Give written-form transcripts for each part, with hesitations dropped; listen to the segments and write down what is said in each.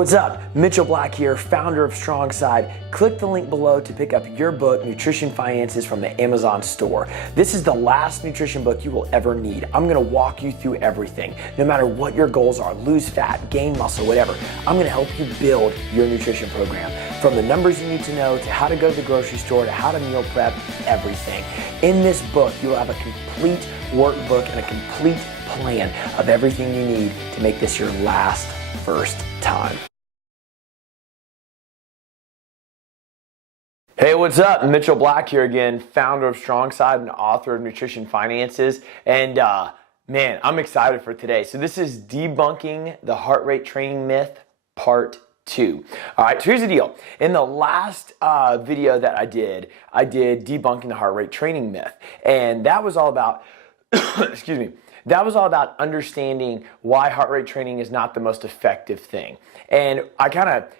what's up? Mitchel Black here, founder of Strongside. Click the link below to pick up your book, Nutrition Finances, from the Amazon store. This is the last nutrition book you will ever need. I'm gonna walk you through everything. No matter what your goals are, lose fat, gain muscle, whatever. I'm gonna help you build your nutrition program. From the numbers you need to know, to how to go to the grocery store, to how to meal prep, everything. In this book, you'll have a complete workbook and a complete plan of everything you need to make this your first time. Hey, what's up? Mitchel Black here again, founder of Strongside and author of Nutrition Finances. And man, I'm excited for today. So this is debunking the heart rate training myth, part 2. All right, so here's the deal. In the last video that I did debunking the heart rate training myth. And that was all about, excuse me, that was all about understanding why heart rate training is not the most effective thing. And I got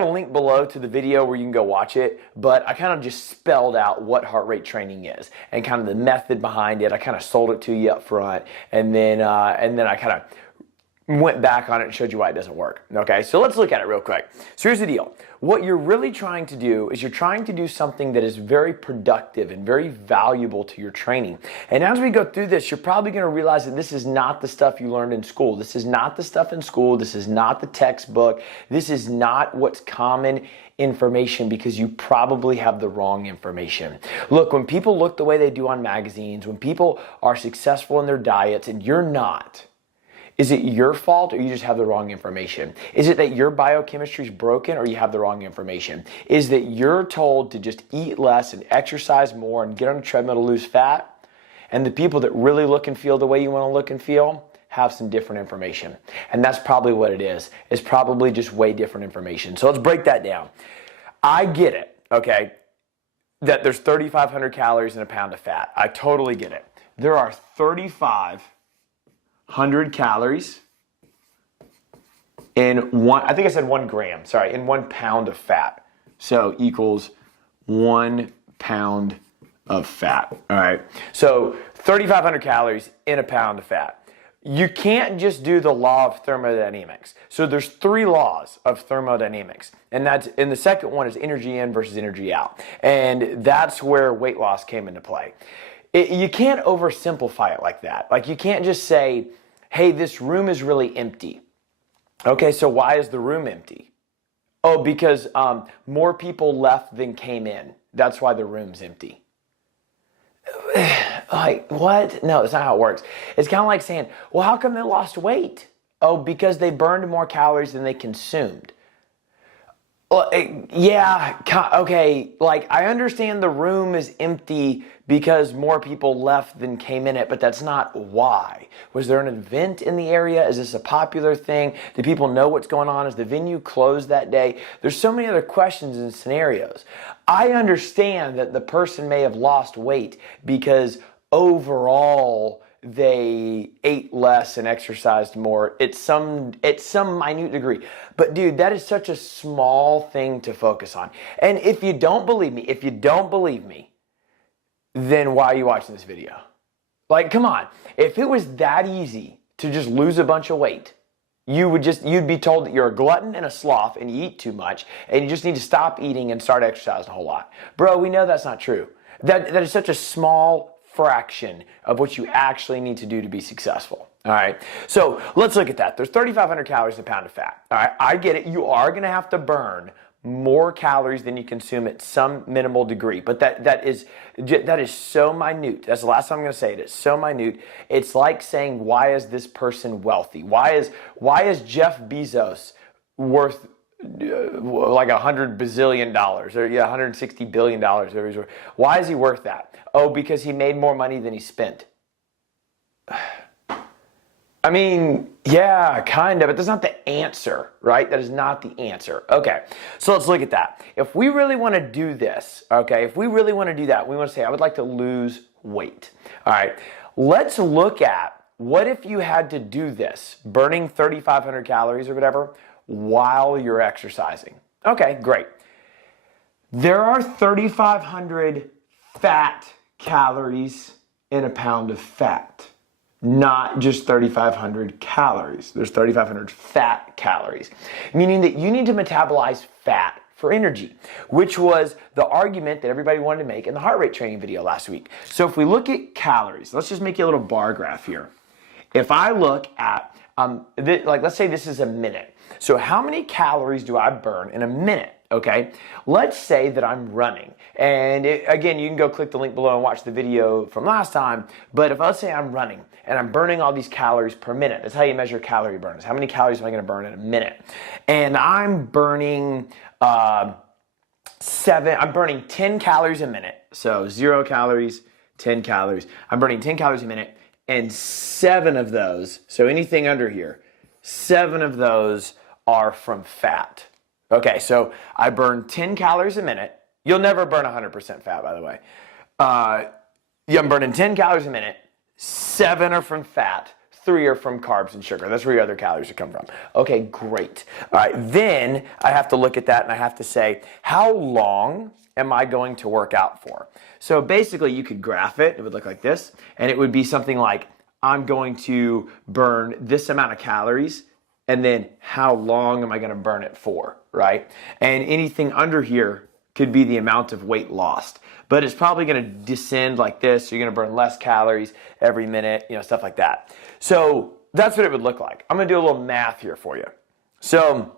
a link below to the video where you can go watch it, but I kind of just spelled out what heart rate training is and kind of the method behind it. I kind of sold it to you up front, and then I kind of went back on it and showed you why it doesn't work. Okay, so let's look at it real quick. So here's the deal. What you're really trying to do is you're trying to do something that is very productive and very valuable to your training. And as we go through this, you're probably going to realize that this is not the stuff you learned in school. This is not the stuff in school. This is not the textbook. This is not what's common information, because you probably have the wrong information. Look, when people look the way they do on magazines, when people are successful in their diets and you're not, is it your fault or you just have the wrong information? Is it that your biochemistry is broken or you have the wrong information? Is that you're told to just eat less and exercise more and get on a treadmill to lose fat? And the people that really look and feel the way you want to look and feel have some different information. And that's probably what it is. It's probably just way different information. So let's break that down. I get it, okay, that there's 3,500 calories in a pound of fat. I totally get it. There are 3,500 calories in one, I think I said 1 gram, sorry, in 1 pound of fat. So equals 1 pound of fat, all right? So 3,500 calories in a pound of fat. You can't just do the law of thermodynamics. So there's 3 laws of thermodynamics. And the second one is energy in versus energy out. And that's where weight loss came into play. You can't oversimplify it like that. Like, you can't just say, hey, this room is really empty. Okay, so why is the room empty? Oh, because more people left than came in. That's why the room's empty. Like, what? No, that's not how it works. It's kind of like saying, well, how come they lost weight? Oh, because they burned more calories than they consumed. Well, yeah, okay, like, I understand the room is empty because more people left than came in it, but that's not why. Was there an event in the area? Is this a popular thing? Do people know what's going on? Is the venue closed that day? There's so many other questions and scenarios. I understand that the person may have lost weight because overall they ate less and exercised more at some minute degree. But dude, that is such a small thing to focus on. And if you don't believe me, then why are you watching this video? Like, come on. If it was that easy to just lose a bunch of weight, you'd be told that you're a glutton and a sloth and you eat too much and you just need to stop eating and start exercising a whole lot. Bro, we know that's not true. That is such a small fraction of what you actually need to do to be successful. All right, so let's look at that. There's 3,500 calories in a pound of fat. All right, I get it. You are going to have to burn more calories than you consume at some minimal degree, but that is so minute. That's the last time I'm going to say it. It's so minute. It's like saying, why is this person wealthy? Why is Jeff Bezos worth like $100 bazillion or $160 billion? Why is he worth that? Oh, because he made more money than he spent. I mean, yeah, kind of, but that's not the answer, right? That is not the answer. Okay, so let's look at that. If we really want to do this, okay, if we really want to do that, we want to say, I would like to lose weight. All right, let's look at, what if you had to do this, burning 3,500 calories or whatever, while you're exercising? Okay, great. There are 3,500 fat calories in a pound of fat. not just 3,500 calories. There's 3,500 fat calories, meaning that you need to metabolize fat for energy, which was the argument that everybody wanted to make in the heart rate training video last week. So if we look at calories, let's just make you a little bar graph here. If I look at, let's say this is a minute. So how many calories do I burn in a minute? Okay, let's say that I'm running, and again, you can go click the link below and watch the video from last time, but if let's say I'm running and I'm burning all these calories per minute, that's how you measure calorie burns. How many calories am I going to burn in a minute? And I'm burning I'm burning 10 calories a minute. So 0 calories, 10 calories. I'm burning 10 calories a minute, and 7 of those, so anything under here, 7 of those are from fat. Okay, so I burn 10 calories a minute. You'll never burn 100% fat, by the way. I'm burning 10 calories a minute. 7 are from fat. 3 are from carbs and sugar. That's where your other calories would come from. Okay, great. All right, then I have to look at that and I have to say, how long am I going to work out for? So basically, you could graph it. It would look like this, and it would be something like, I'm going to burn this amount of calories, and then how long am I going to burn it for, right? And anything under here could be the amount of weight lost. But it's probably going to descend like this. So you're going to burn less calories every minute, stuff like that. So that's what it would look like. I'm going to do a little math here for you. So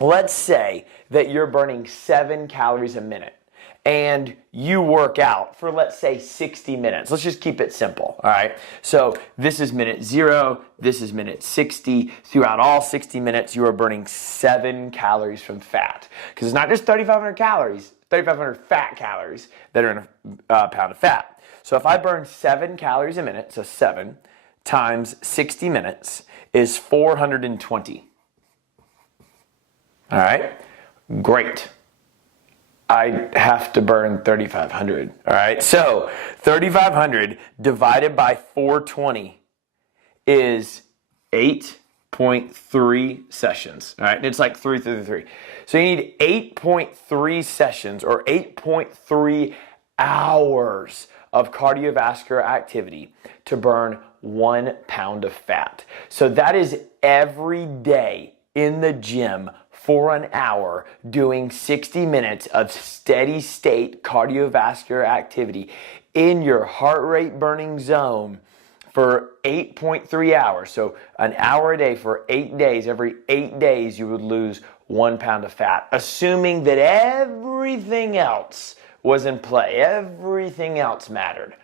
let's say that you're burning 7 calories a minute, and you work out for, let's say, 60 minutes. Let's just keep it simple, all right? So this is minute 0, this is minute 60. Throughout all 60 minutes, you are burning 7 calories from fat. Because it's not just 3,500 calories, 3,500 fat calories that are in a pound of fat. So if I burn 7 calories a minute, so 7 times 60 minutes is 420. All right, great. I have to burn 3,500, all right? So 3,500 divided by 420 is 8.3 sessions, all right? And it's like 3 through the 3. So you need 8.3 sessions or 8.3 hours of cardiovascular activity to burn 1 pound of fat. So that is every day in the gym for an hour doing 60 minutes of steady state cardiovascular activity in your heart rate burning zone for 8.3 hours. So an hour a day for 8 days. Every 8 days you would lose 1 pound of fat, assuming that everything else was in play. Everything else mattered.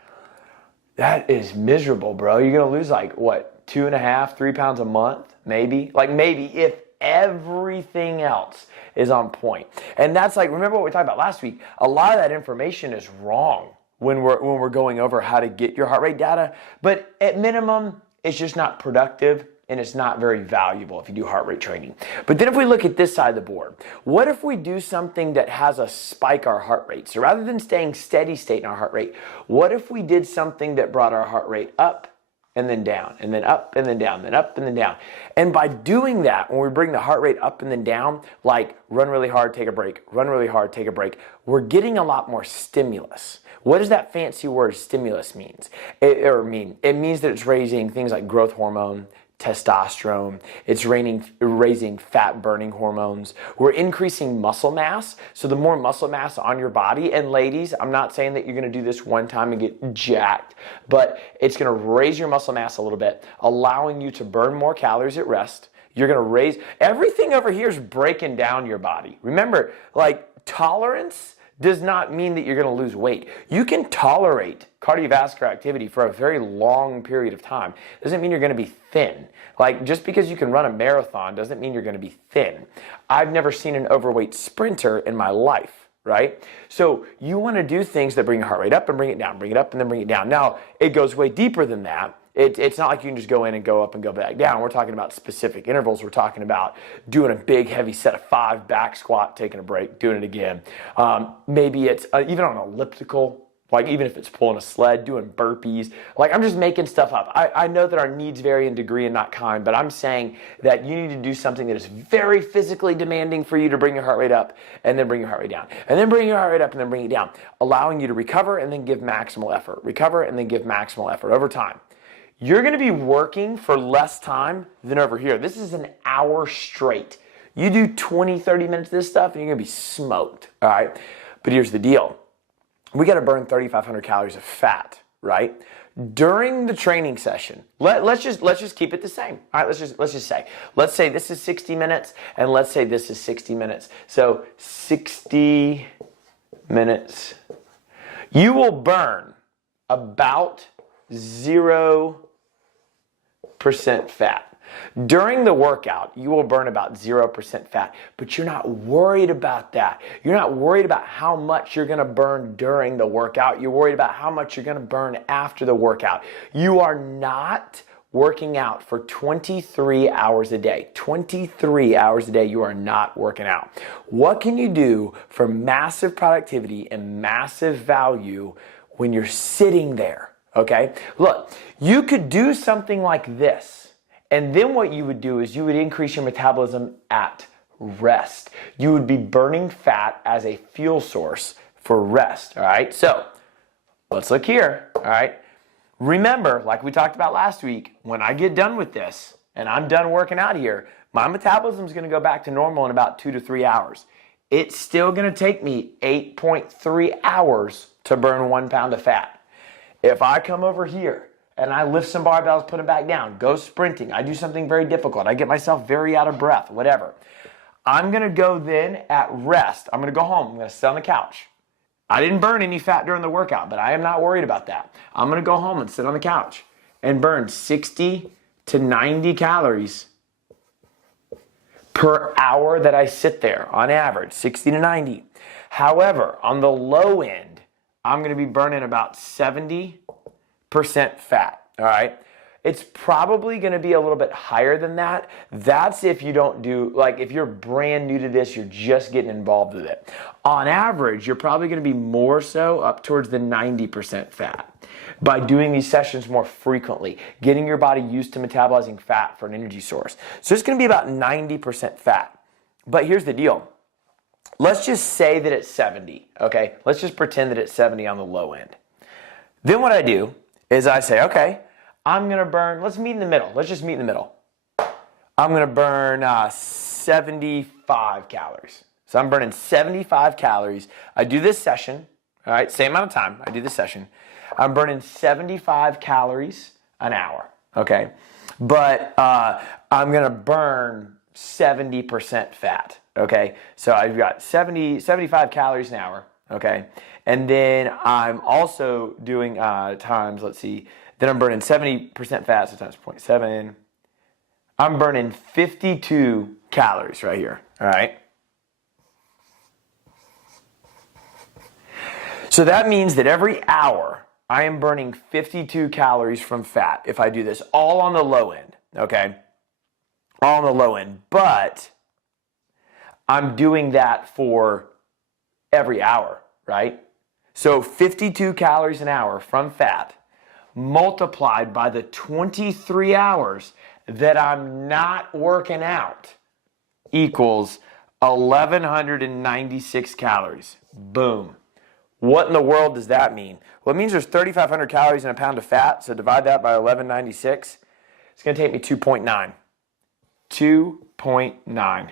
That is miserable, bro. You're going to lose like, what, 2.5, 3 pounds a month? Maybe. Like maybe if everything else is on point. And that's like, remember what we talked about last week? A lot of that information is wrong when we're going over how to get your heart rate data. But at minimum, it's just not productive and it's not very valuable if you do heart rate training. But then if we look at this side of the board, what if we do something that has us spike our heart rate? So rather than staying steady state in our heart rate, what if we did something that brought our heart rate up and then down, and then up and then down, then up and then down? And by doing that, when we bring the heart rate up and then down, like run really hard, take a break, run really hard, take a break, we're getting a lot more stimulus. What does that fancy word stimulus means? It means that it's raising things like growth hormone, testosterone, it's raising fat burning hormones. We're increasing muscle mass. So the more muscle mass on your body, and ladies, I'm not saying that you're going to do this one time and get jacked, but it's going to raise your muscle mass a little bit, allowing you to burn more calories at rest. You're going to raise, everything over here is breaking down your body. Remember, like tolerance does not mean that you're going to lose weight. You can tolerate cardiovascular activity for a very long period of time. Doesn't mean you're going to be thin. Like just because you can run a marathon doesn't mean you're going to be thin. I've never seen an overweight sprinter in my life, right? So you want to do things that bring your heart rate up and bring it down, bring it up and then bring it down. Now, it goes way deeper than that. It's not like you can just go in and go up and go back down. We're talking about specific intervals. We're talking about doing a big, heavy set of 5 back squat, taking a break, doing it again. Maybe it's even on an elliptical, like even if it's pulling a sled, doing burpees. Like I'm just making stuff up. I know that our needs vary in degree and not kind, but I'm saying that you need to do something that is very physically demanding for you to bring your heart rate up and then bring your heart rate down. And then bring your heart rate up and then bring it down, allowing you to recover and then give maximal effort. Recover and then give maximal effort over time. you're going to be working for less time than over here. This is an hour straight. You do 20, 30 minutes of this stuff and you're going to be smoked, all right? But here's the deal. We got to burn 3,500 calories of fat, right? During the training session, let's just keep it the same. All right, let's say this is 60 minutes and let's say this is 60 minutes. So 60 minutes. You will burn about 0% fat. During the workout, you will burn about 0% fat, but you're not worried about that. You're not worried about how much you're going to burn during the workout. You're worried about how much you're going to burn after the workout. You are not working out for 23 hours a day. 23 hours a day, you are not working out. What can you do for massive productivity and massive value when you're sitting there? Okay? Look, you could do something like this. And then what you would do is you would increase your metabolism at rest. You would be burning fat as a fuel source for rest, all right? So let's look here, all right? Remember, like we talked about last week, when I get done with this and I'm done working out here, my metabolism is going to go back to normal in about 2 to 3 hours. It's still going to take me 8.3 hours to burn 1 pound of fat. If I come over here and I lift some barbells, put them back down, go sprinting, I do something very difficult, I get myself very out of breath, whatever. I'm going to go then at rest. I'm going to go home. I'm going to sit on the couch. I didn't burn any fat during the workout, but I am not worried about that. I'm going to go home and sit on the couch and burn 60 to 90 calories per hour that I sit there, on average, 60 to 90. However, on the low end, I'm going to be burning about 70% fat, all right? It's probably going to be a little bit higher than that. That's if you don't do, like if you're brand new to this, you're just getting involved with it. On average, you're probably going to be more so up towards the 90% fat by doing these sessions more frequently, getting your body used to metabolizing fat for an energy source. So it's going to be about 90% fat. But here's the deal. Let's just say that it's 70, okay? Let's just pretend that it's 70 on the low end. Then what I do is I say, okay, I'm going to burn, let's meet in the middle. Let's just meet in the middle. I'm going to burn 75 calories. So I'm burning 75 calories. I do this session, all right, same amount of time. I do this session. I'm burning 75 calories an hour, okay? But I'm going to burn 70% fat, okay? So I've got 75 calories an hour, okay? And then I'm also doing times, let's see, then I'm burning 70% fat, so times 0.7. I'm burning 52 calories right here, all right? So that means that every hour, I am burning 52 calories from fat if I do this, all on the low end, okay? All on the low end, but I'm doing that for every hour, right? So 52 calories an hour from fat multiplied by the 23 hours that I'm not working out equals 1,196 calories. Boom. What in the world does that mean? Well, it means there's 3,500 calories in a pound of fat, so divide that by 1,196. It's going to take me 2.9. 2.9.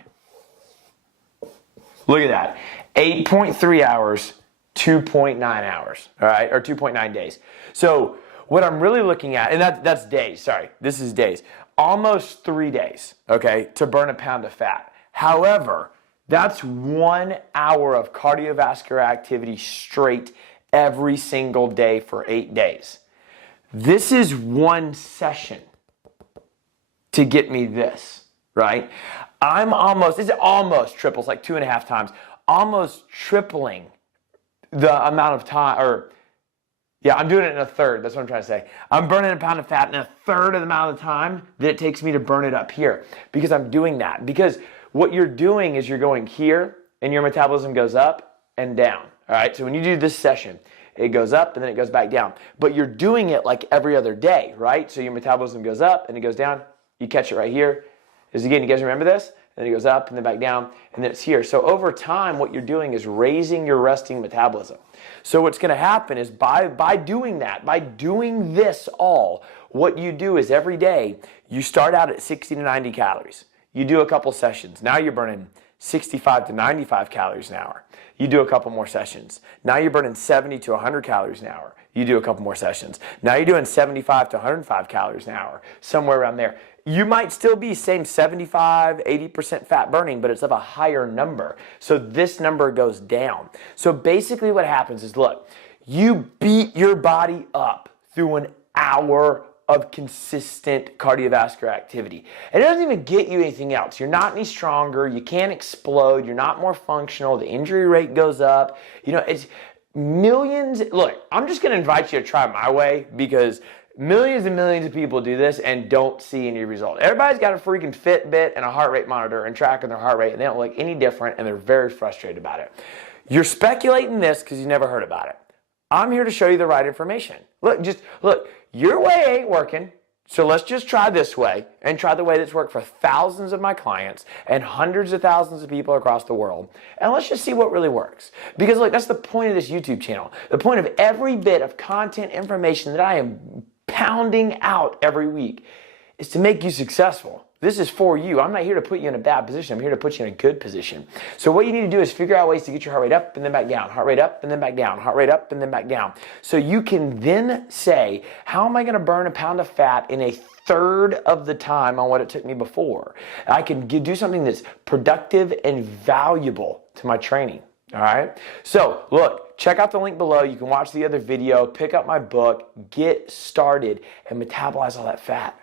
Look at that. 8.3 hours, 2.9 hours, all right, or 2.9 days. So what I'm really looking at, and that's days, sorry, this is days, almost 3 days, okay, to burn a pound of fat. However, that's 1 hour of cardiovascular activity straight every single day for 8 days. This is one session to get me this, right? It's almost triples, like 2.5 times, almost tripling the amount of time, I'm doing it in a third. That's what I'm trying to say. I'm burning a pound of fat in a third of the amount of time that it takes me to burn it up here because I'm doing that. Because what you're doing is you're going here and your metabolism goes up and down. All right. So when you do this session, it goes up and then it goes back down. But you're doing it like every other day, right? So your metabolism goes up and it goes down. You catch it right here. You guys remember this? then it goes up and then back down, and then it's here. So over time, what you're doing is raising your resting metabolism. So what's going to happen is by doing that, by doing this all, what you do is every day, you start out at 60 to 90 calories. You do a couple sessions. Now you're burning 65 to 95 calories an hour. You do a couple more sessions. Now you're burning 70 to 100 calories an hour. You do a couple more sessions. Now you're doing 75 to 105 calories an hour, somewhere around there. You might still be same 75, 80% fat burning, but it's of a higher number. So this number goes down. So basically what happens is, look, you beat your body up through an hour of consistent cardiovascular activity. And it doesn't even get you anything else. You're not any stronger. You can't explode. You're not more functional. The injury rate goes up. You know, it's millions. Look, I'm just going to invite you to try my way, because millions and millions of people do this and don't see any result. Everybody's got a freaking Fitbit and a heart rate monitor and tracking their heart rate, and they don't look any different, and they're very frustrated about it. You're speculating this because you never heard about it. I'm here to show you the right information. Look, your way ain't working, so let's just try this way and try the way that's worked for thousands of my clients and hundreds of thousands of people across the world, and let's just see what really works. Because look, that's the point of this YouTube channel. The point of every bit of content information that I am pounding out every week is to make you successful. This is for you. I'm not here to put you in a bad position. I'm here to put you in a good position. So what you need to do is figure out ways to get your heart rate up and then back down, heart rate up and then back down, heart rate up and then back down. So you can then say, how am I going to burn a pound of fat in a third of the time on what it took me before? I can do something that's productive and valuable to my training. All right. So look, check out the link below. You can watch the other video, pick up my book, get started, and metabolize all that fat.